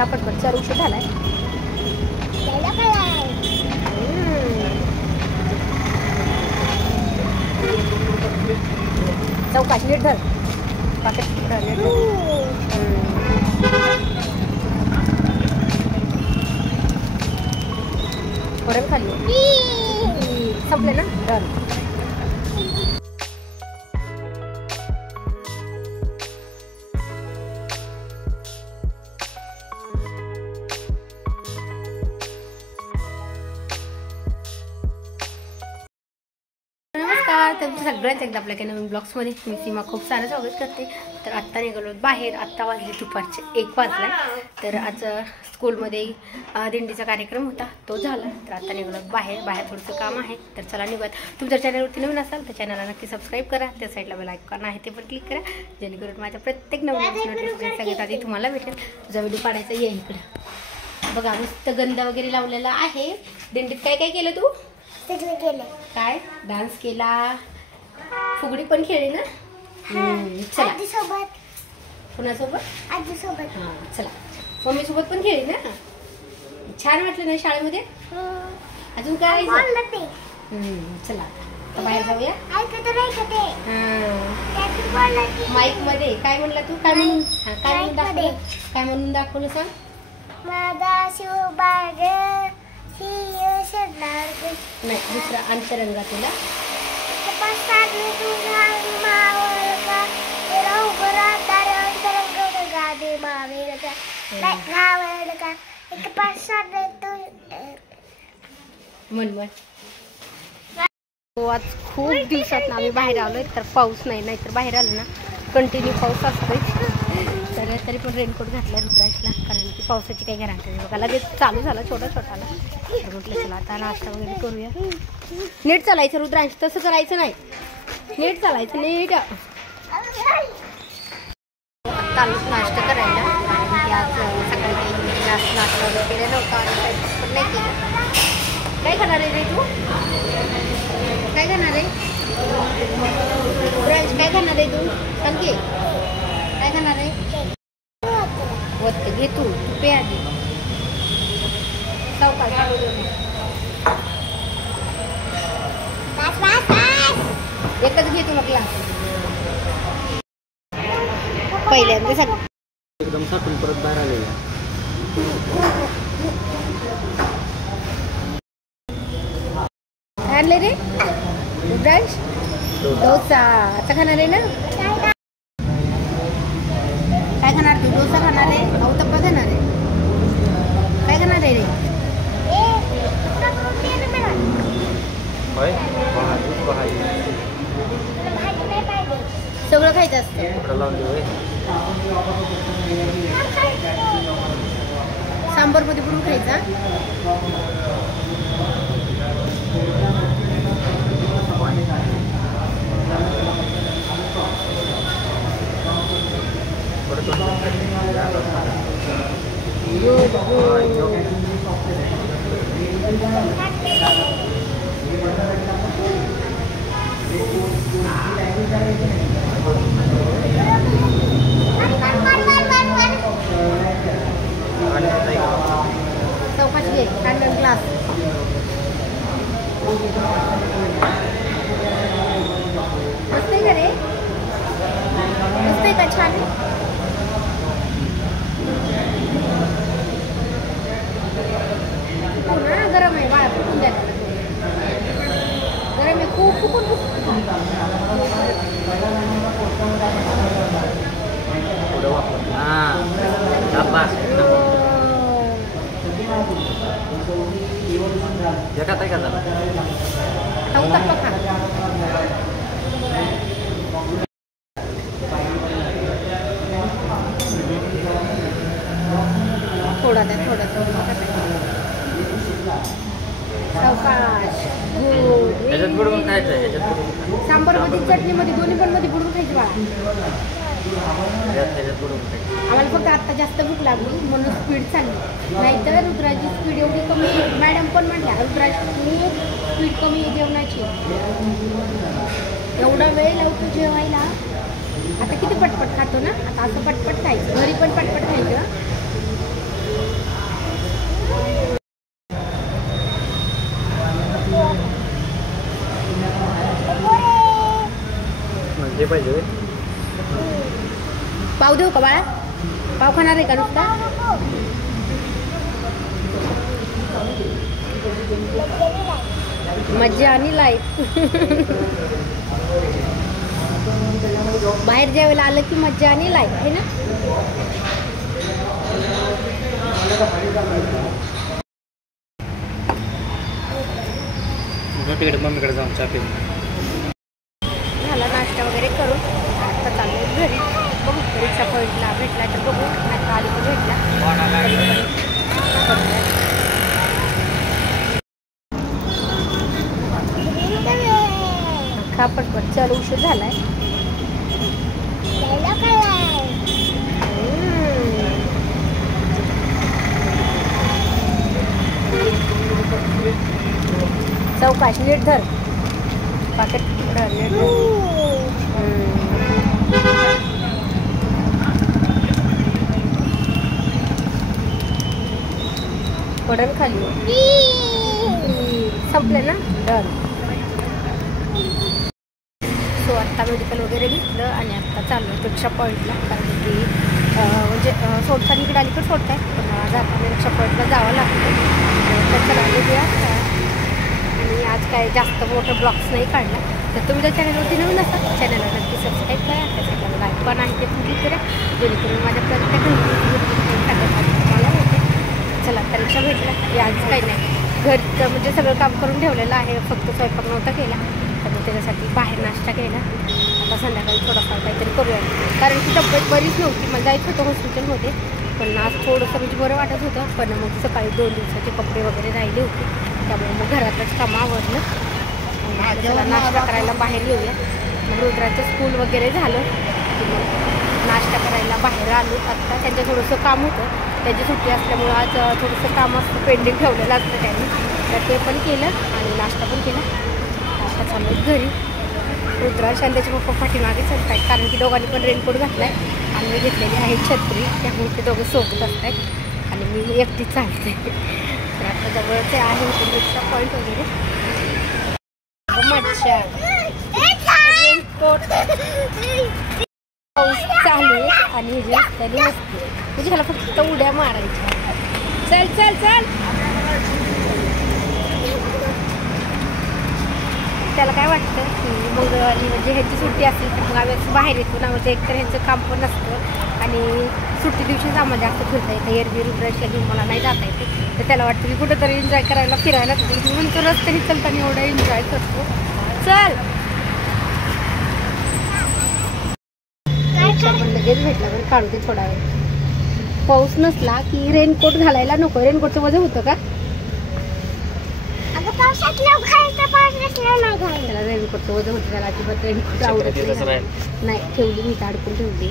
खा पटपट, चार उशीर झालाय. चौकाश नीट धर पाकिट थोडं खाली संपले ना. धर सगळ्यांच एकदा आपल्या काही नवीन ब्लॉग्समध्ये मी सीमा खूप सारं स्वागत करते. तर आत्ता निघालो बाहेर. आत्ता वाजले दुपारचे 1 वाजलाय. तर आज स्कूलमध्ये दिंडीचा कार्यक्रम होता, तो झाला. तर आत्ता निघालो बाहेर थोडंसं काम आहे. तर चला निघूयात. तुम्ही जर चॅनलवरती नवीन असाल तर चॅनलला नक्की सबस्क्राईब करा. त्या साईडला बेल आयकॉन आहे ते पण क्लिक करा, जेणेकरून माझ्या प्रत्येक नवीन नोटिफिकेशन सगळ्यात आधी तुम्हाला भेटेल. तुझा व्हिडिओ काढायचा ये इकडं बघा. मस्त गंध वगैरे लावलेला आहे. दिंडीत काय काय केलं तू? केलं काय? डान्स केला, फुगडी पण खेळली ना. चला आजीसोबत. कुणासोबत? आजीसोबत. हां चला. मम्मी सोबत पण खेळली ना. छान वाटलं ना शाळेमध्ये. अजून काय? चला बाहेर जाऊया. माईक मध्ये काय म्हणला तू? काय म्हणून दाखवलं? काय म्हणून दाखवलं सांग. माझा शिवबाग नाही, दुसरा अंतरंगा तुला. आज खूप दिवसात आम्ही बाहेर आलोय. तर पाऊस नाही तर बाहेर आलो ना कंटिन्यू पाऊस असतोय. तर तरी पण रेनकोट घातला रुद्राजला, कारण की पावसाची काही गॅरंटी नाही. बघा लगेच चालू झाला छोटा. तर म्हटलं चला आता नाश्ता वगैरे करूया. नीट चालायचं रुद्रांश, तसं करायचं नाही. नीट चालायचं, नीट. चालूच नाश्ता करायला, कारण की आज सकाळी काही जास्त नाश्ता वगैरे केला नव्हता आणि पण नाही केलं. काय खाणार आहे रे तू? काय खाणार आहे रुद्रांश? काय खाणार आहे तू? सांग की काय खाणार आहे? वत्त घे तू पे आधी. एकच घे तुला ग्लास. पहिल्यांदा सगळं एकदम साठून परत बाहेर आलेला. आणले रे रुद्रांश? डोसा. आता खाणार आहे ना? काय खाणार तू? डोसा खाणार आहे? उत्तप्पा खाणार आहे? काय खाणार आहे रे? सगळं खायचं असतं. सांबर मध्ये बुडून खायचा. चौकाशी घे कांदा ग्लास. मस्त आहे का रे? मस्त आहे का? छान आहे. ना गरम आहे बाळा, फुकून द्या. गरम आहे खूप. फुकून थोडा द्या, थोडा. सांबर मध्ये चटणी मध्ये दोन्ही पण मध्ये बुडवून खायची बाळा. आम्हाला फक्त आत्ता जास्त भूक लागली म्हणून स्पीड चालली, नाहीतर रुद्राची स्पीड एवढी कमी. मॅडम पण म्हटल्या रुद्राची स्पीड कमी जेवणाची. एवढा वेळ लावतो जेवायला. आता किती पटपट खातो ना. आता असं पटपट खायचं, घरी पण पटपट खायचं. म्हणजे पाहिजे होय? पाव देऊ का बाळा? पाव खाणार आहे का नुसता? मज्जा आणि लाईफ. बाहेर जेवायला आलं की मज्जा आणि लाईफ आहे ना. मम्मीकडे जाऊन चहा पिऊ. झाला नाश्ता वगैरे करून आता चाललो घरी. बघू रिक्षा पॉईंटला भेटला तर बघू, नाही आधी पण भेटला. खा पटपट, चल उशीर झालाय. चौकाश नीट धर पाकेट, नीट धर. पडन खाली. संपले ना, डन. सो आत्ता मेडिकल वगैरे घेतलं आणि आत्ता चाललो रिक्षा पॉईंटला. कारण की म्हणजे सोडताना इकडे अलीकडे सोडताय, पण जाताना रिक्षा पॉईंटला जावं लागतं. त्याचं बघूया. आणि आज काय जास्त मोठं ब्लॉग्स नाही काढला. तर तुम्ही त्या चॅनलवरती नवीन असाल चॅनलला नक्की सबस्क्राईब करा. त्याच्यातला लाईक पण आहे ते पण क्लिक करा, जेणेकरून माझ्या प्रत्येक तुम्हाला होते. चला तर रिक्षा भेटला की आज काही नाही, घरचं म्हणजे सगळं काम करून ठेवलेलं आहे, फक्त स्वयंपाक नव्हता केला. तर मग त्याच्यासाठी बाहेर नाश्ता केला. आता संध्याकाळी थोडंफार काहीतरी करूया, कारण की तब्येत बरीच नव्हती. मला जायचं होतं हॉस्पिटलमध्ये, पण आज थोडंसं म्हणजे बरं वाटत होतं. पण मग सकाळी 2 दिवसाचे कपडे वगैरे राहिले होते, त्यामुळे मग घरातच कामं आवडलं. चला नाश्ता करायला बाहेर येऊया. मग रुद्राचं स्कूल वगैरे झालं की मग नाश्ता करायला बाहेर आलो. आत्ता त्यांचं थोडंसं काम होतं, त्याची सुट्टी असल्यामुळं आज थोडंसं काम असतं, पेंडिंग ठेवलेलं असतं त्यांनी. तर ते पण केलं आणि नाश्ता पण केला. आता चालू घरी. रुद्राश आणि त्याचे पप्पा पाठीमागे चलत आहेत, कारण की दोघांनी पण रेनकोट घातला आहे आणि मी घेतलेली आहे छत्री, त्यामुळे ते दोघं सोबत असत आहेत आणि मी एकटीच चालते. तर आता जवळचे आहे इथे रिक्षा पॉईंट वगैरे. मच्छा रेनकोट पाऊस चालू आहे आणि हे जे रस्त्याने असते म्हणजे ह्याला फक्त उड्या मारायच्या. चल चल चल. त्याला काय वाटतं की मग म्हणजे ह्याची सुट्टी असेल तर मग आम्ही असं बाहेर येतो ना, म्हणजे एकतर ह्यांचं काम पण नसतं आणि सुट्टी दिवशीच आम्हाला जास्त फिरता येतं. एरवी रुद्राशला घेऊन मला नाही जाता येते. तर त्याला वाटतं की कुठंतरी एन्जॉय करायला फिरायला म्हणतो, रस्त्याने चलताना एवढं एन्जॉय करतो. चल पण लगेच भेटला, पण काढू दे थोडा वेळ. पाऊस नसला की रेनकोट घालायला नको. रेनकोटचं वजन होतं का? त्याला रेनकोटचं वजन होतं, त्याला अजिबात रेनकोट आवडत नाही. ठेवली मी, अडकून ठेवली.